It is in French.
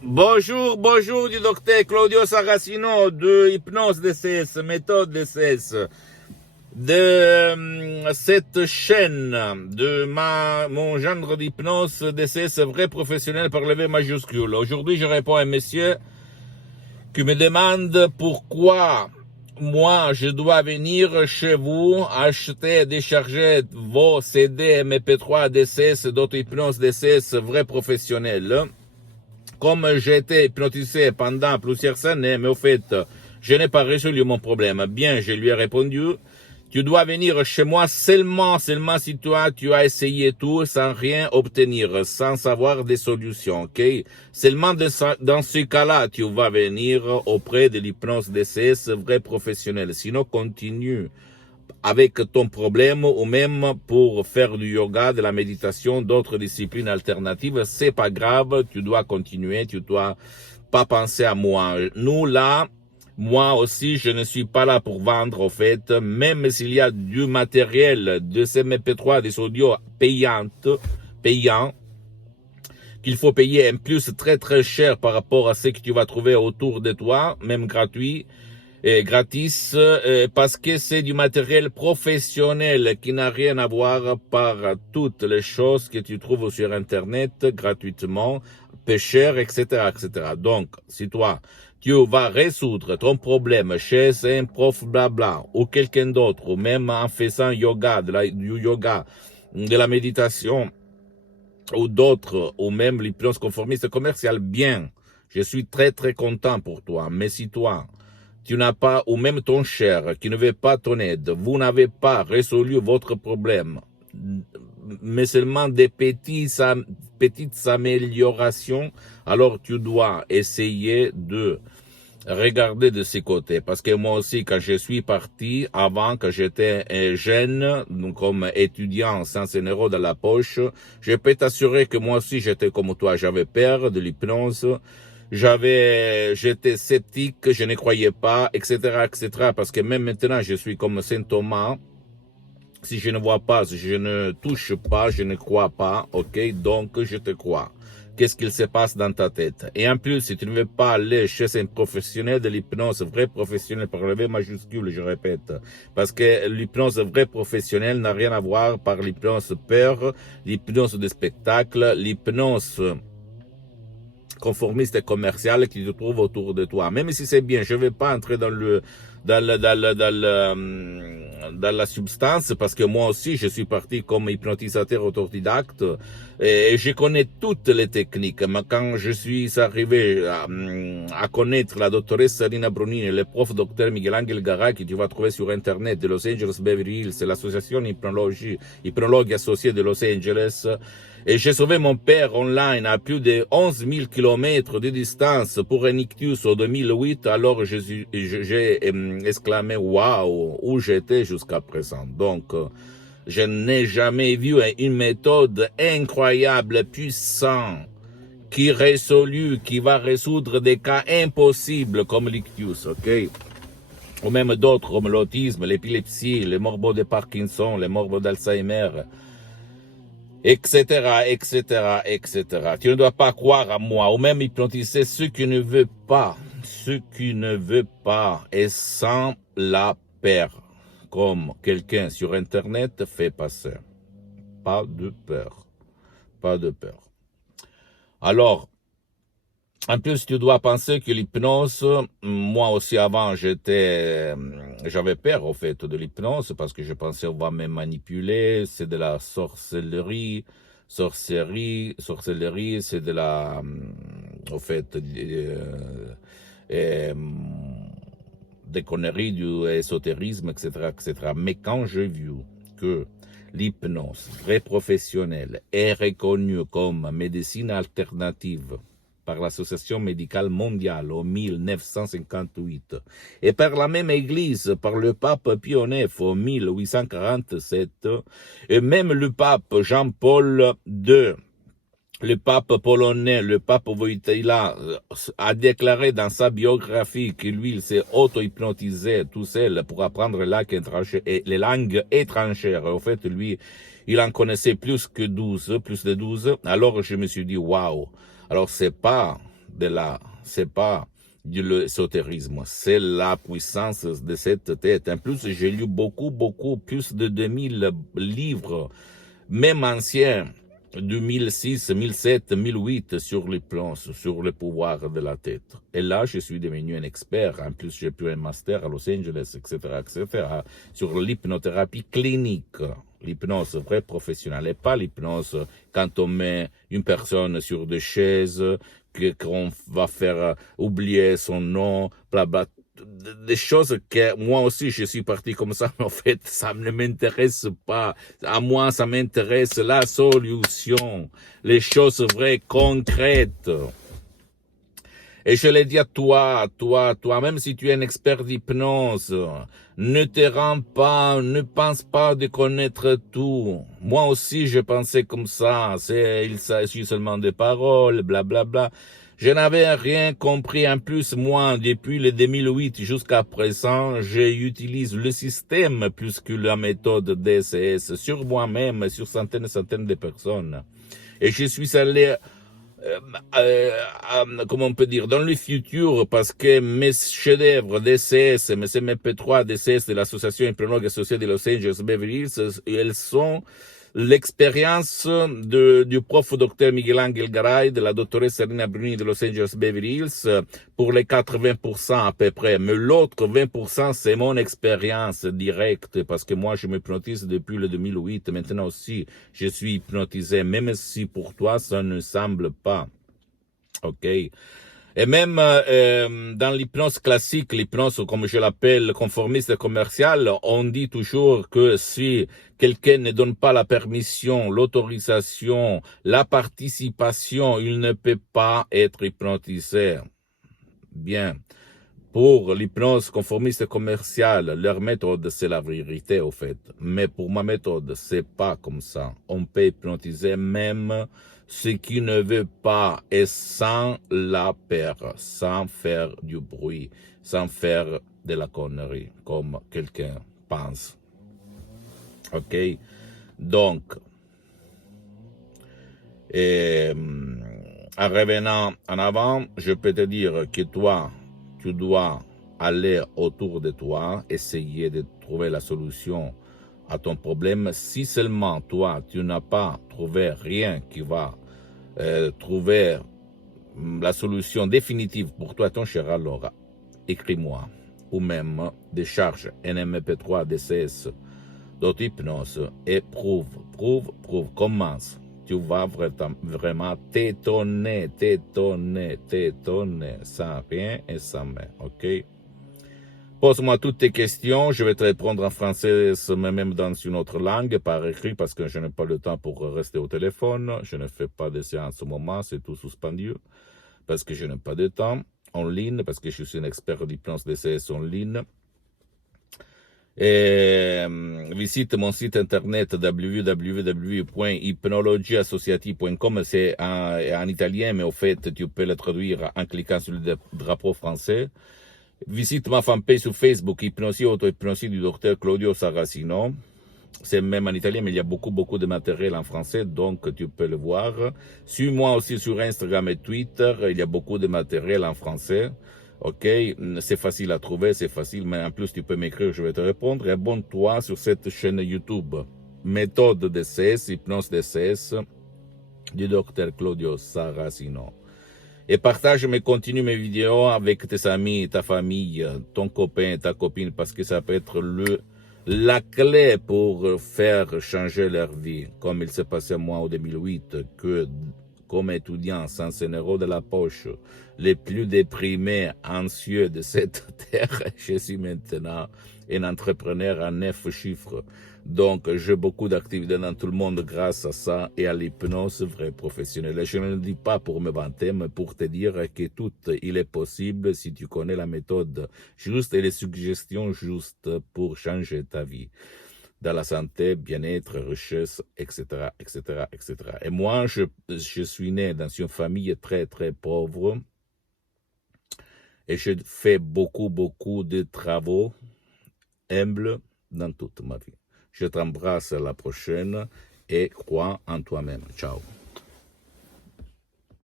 Bonjour, bonjour du docteur Claudio Saracino de Hypnose DCS, méthode DCS, de cette chaîne de mon genre d'hypnose DCS vrai professionnel par le V majuscule. Aujourd'hui, je réponds à un monsieur qui me demande pourquoi moi je dois venir chez vous acheter et décharger vos CD MP3 DCS d'auto-hypnose DCS vrai professionnel. Comme j'ai été hypnotisé pendant plusieurs années, mais au fait, je n'ai pas résolu mon problème. Bien, je lui ai répondu, tu dois venir chez moi seulement si toi, tu as essayé tout sans rien obtenir, sans avoir des solutions, ok? Seulement dans ce cas-là, tu vas venir auprès de l'hypnose DCS vrai professionnel. Sinon, continue avec ton problème ou même pour faire du yoga, de la méditation, d'autres disciplines alternatives, c'est pas grave, tu dois continuer, tu dois pas penser à moi. Nous là, moi aussi, je ne suis pas là pour vendre, au fait, même s'il y a du matériel, de ces MP3, des audios payants, qu'il faut payer un plus très très cher par rapport à ce que tu vas trouver autour de toi, même gratuit, et gratis, parce que c'est du matériel professionnel qui n'a rien à voir par toutes les choses que tu trouves sur Internet gratuitement, peu cher, etc., etc. Donc, si toi, tu vas résoudre ton problème chez un prof blabla ou quelqu'un d'autre, ou même en faisant yoga, du yoga, de la méditation, ou d'autres, ou même l'hypnose conformiste commerciale, bien, je suis très très content pour toi. Mais si toi, tu n'as pas, ou même ton cher, qui ne veut pas ton aide, vous n'avez pas résolu votre problème, mais seulement des petites améliorations, alors tu dois essayer de regarder de ces côtés. Parce que moi aussi, quand je suis parti, avant que j'étais jeune, comme étudiant sans un euro dans la poche, je peux t'assurer que moi aussi j'étais comme toi. J'avais peur de l'hypnose. J'étais sceptique, je ne croyais pas, etc., etc. Parce que même maintenant, je suis comme Saint Thomas. Si je ne vois pas, si je ne touche pas, je ne crois pas, ok? Donc, je te crois. Qu'est-ce qu'il se passe dans ta tête? Et en plus, si tu ne veux pas aller chez un professionnel de l'hypnose, vrai professionnel par le V majuscule, je répète, parce que l'hypnose vrai professionnel n'a rien à voir par l'hypnose peur, l'hypnose de spectacle, l'hypnose conformiste et commercial qui se trouve autour de toi. Même si c'est bien, je ne vais pas entrer dans la substance parce que moi aussi je suis parti comme hypnotisateur autodidacte et je connais toutes les techniques. Mais quand je suis arrivé à connaître la doctoresse Salina Brunini, le prof docteur Miguel Angel Garay que tu vas trouver sur internet de Los Angeles Beverly Hills, c'est l'association hypnologue associée de Los Angeles. Et j'ai sauvé mon père online à plus de 11 000 kilomètres de distance pour un ictus en 2008. Alors j'ai exclamé waouh, où j'étais jusqu'à présent. Donc, je n'ai jamais vu une méthode incroyable, puissante, qui va résoudre des cas impossibles comme l'ictus, ok? Ou même d'autres comme l'autisme, l'épilepsie, les morbos de Parkinson, les morbos d'Alzheimer, etc., etc., etc. Tu ne dois pas croire à moi, ou même hypnotiser ce qui ne veut pas, et sans la peur, comme quelqu'un sur Internet fait passer. Pas de peur, pas de peur. Alors, en plus, tu dois penser que l'hypnose, moi aussi avant, j'avais peur au fait de l'hypnose parce que je pensais on va me manipuler, c'est de la sorcellerie, c'est de la, au fait, des conneries du ésotérisme, etc., etc. Mais quand j'ai vu que l'hypnose très professionnelle est reconnue comme médecine alternative par l'Association médicale mondiale en 1958 et par la même Église, par le pape Pie IX en 1847 et même le pape Jean-Paul II, le pape polonais, le pape Wojtyla a déclaré dans sa biographie que lui, il s'est auto-hypnotisé tout seul pour apprendre les langues étrangères. En fait, lui, il en connaissait plus de 12. Alors je me suis dit, waouh. Alors c'est pas de là. C'est pas du l'ésotérisme, c'est la puissance de cette tête. En plus, j'ai lu beaucoup, plus de 2000 livres, même anciens, de 1006, 1007, 1008 sur l'hypnose, sur le pouvoir de la tête. Et là, je suis devenu un expert. En plus, j'ai pris un master à Los Angeles, etc., sur l'hypnothérapie clinique. L'hypnose vraie professionnelle, et pas l'hypnose quand on met une personne sur des chaises, qu'on va faire oublier son nom, blabla. Des choses que moi aussi je suis parti comme ça, mais en fait ça ne m'intéresse pas. À moi ça m'intéresse la solution, les choses vraies, concrètes. Et je l'ai dit à toi, même si tu es un expert d'hypnose, ne te rends pas, ne pense pas de connaître tout. Moi aussi, je pensais comme ça. Il s'agit seulement de paroles, blablabla. Je n'avais rien compris. En plus, moi, depuis le 2008 jusqu'à présent, j'utilise le système plus que la méthode DCS sur moi-même, sur centaines et centaines de personnes. Et je suis allé comment on peut dire, dans le futur, parce que mes chefs-d'œuvre DCS, mes MP3 DCS de l'association hypnologue associée de Los Angeles Beverly Hills, elles sont l'expérience du prof Dr Miguel Angel Garay, de la doctoresse Serena Bruni de Los Angeles Beverly Hills, pour les 80% à peu près. Mais l'autre 20%, c'est mon expérience directe, parce que moi, je m'hypnotise depuis le 2008. Maintenant aussi, je suis hypnotisé, même si pour toi, ça ne semble pas. OK? Et même dans l'hypnose classique, l'hypnose, comme je l'appelle, conformiste commerciale, on dit toujours que si quelqu'un ne donne pas la permission, l'autorisation, la participation, il ne peut pas être hypnotisé. Bien. Pour l'hypnose conformiste commerciale, leur méthode, c'est la vérité, au fait. Mais pour ma méthode, c'est pas comme ça. On peut hypnotiser même ce qui ne veut pas et sans la peur, sans faire du bruit, sans faire de la connerie, comme quelqu'un pense. OK? Donc, en revenant en avant, je peux te dire que toi, tu dois aller autour de toi, essayer de trouver la solution à ton problème. Si seulement toi, tu n'as pas trouvé rien qui va trouver la solution définitive pour toi, ton cher, alors écris-moi ou même décharge un MP3 DCS d'auto-hypnose et prouve, commence. Tu vas vraiment t'étonner, sans rien et sans main, ok? Pose-moi toutes tes questions, je vais te répondre en français, même dans une autre langue, par écrit, parce que je n'ai pas le temps pour rester au téléphone. Je ne fais pas de séance au moment, c'est tout suspendu, parce que je n'ai pas de temps. En ligne, parce que je suis un expert d'hypnose DCS en ligne. Et visite mon site internet www.hypnologieassociative.com. C'est en italien, mais au fait, tu peux le traduire en cliquant sur le drapeau français. Visite ma fanpage sur Facebook, Hypnosie, auto-hypnosie du docteur Claudio Saracino. C'est même en italien, mais il y a beaucoup de matériel en français, donc tu peux le voir. Suis-moi aussi sur Instagram et Twitter, il y a beaucoup de matériel en français. Ok, c'est facile à trouver, c'est facile, mais en plus tu peux m'écrire, je vais te répondre. Et abonne-toi sur cette chaîne YouTube, méthode DCS, hypnose DCS, du docteur Claudio Saracino. Et partage et continue mes vidéos avec tes amis, ta famille, ton copain, ta copine, parce que ça peut être la clé pour faire changer leur vie, comme il s'est passé à moi en 2008, que comme étudiant sans 100 € de la poche, les plus déprimés, anxieux de cette terre, je suis maintenant un entrepreneur à 9 chiffres. Donc, j'ai beaucoup d'activités dans tout le monde grâce à ça et à l'hypnose vraie professionnelle. Et je ne le dis pas pour me vanter, mais pour te dire que tout, il est possible si tu connais la méthode juste et les suggestions justes pour changer ta vie. Dans la santé, bien-être, richesse, etc., etc., etc. Et moi, je suis né dans une famille très pauvre et je fais beaucoup de travaux humbles dans toute ma vie. Je t'embrasse à la prochaine et crois en toi-même. Ciao.